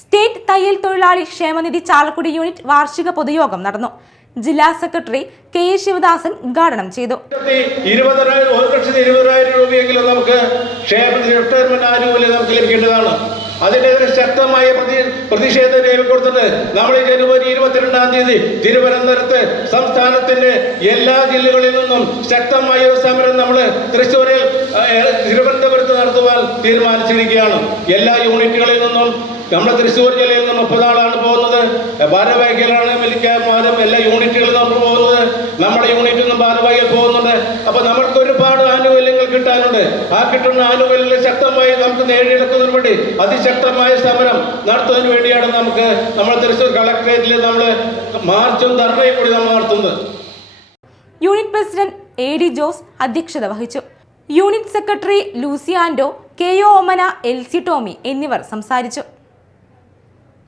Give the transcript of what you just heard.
State തയ്യൽ തൊഴിലാളി ക്ഷേമനിധി ചാലക്കുടി യൂണിറ്റ് വാർഷിക പൊതുയോഗം നടന്നു. ജില്ലാ സെക്രട്ടറി കെ എ ശിവദാസൻ ഉദ്ഘാടനം ചെയ്തു. രൂപയെങ്കിലും നമുക്ക് റിട്ടയർമെന്റ് നമുക്ക് ലഭിക്കേണ്ടതാണ്. അതിനെതിരെ ശക്തമായ പ്രതി പ്രതിഷേധം രേഖപ്പെടുത്തിട്ട് നമ്മൾ ജനുവരി ഇരുപത്തിരണ്ടാം തീയതി തിരുവനന്തപുരത്ത് സംസ്ഥാനത്തിന്റെ എല്ലാ ജില്ലകളിൽ നിന്നും ശക്തമായ ഒരു സമരം നമ്മൾ തൃശ്ശൂരിൽ തിരുവനന്തപുരത്ത് നടത്തുവാൻ തീരുമാനിച്ചിരിക്കുകയാണ്. എല്ലാ യൂണിറ്റുകളിൽ നിന്നും നമ്മുടെ തൃശ്ശൂർ ജില്ലയിൽ നിന്ന് മുപ്പതാളാണ് പോകുന്നത്. ഭാരവാഹികളാണ് മിലിക്കാർമാരും എല്ലാ യൂണിറ്റുകളും നമ്മൾ പോകുന്നത്. നമ്മുടെ യൂണിറ്റിൽ നിന്നും ഭാരവാഹികൾ പോകുന്നുണ്ട്. അപ്പൊ നമ്മൾക്ക് ഒരുപാട് ആനുകൂല്യങ്ങൾ കിട്ടാനുണ്ട്. ആ കിട്ടുന്ന ആനുകൂല്യങ്ങൾ ശക്തമായി നമുക്ക് നേടിയെടുക്കുന്നതിന് വേണ്ടി അതിശക്തമായ സമരം നടത്തുന്നതിന് വേണ്ടിയാണ് നമുക്ക് നമ്മൾ തൃശ്ശൂർ കളക്ടറേറ്റിൽ നമ്മൾ മാർച്ചും ധർണയും കൂടി നമ്മൾ നടത്തുന്നത്. Unit president A D Jose അധ്യക്ഷത വഹിച്ചു. Unit secretary Luciando K O Omana L C Tomy എന്നിവർ സംസാരിച്ചു.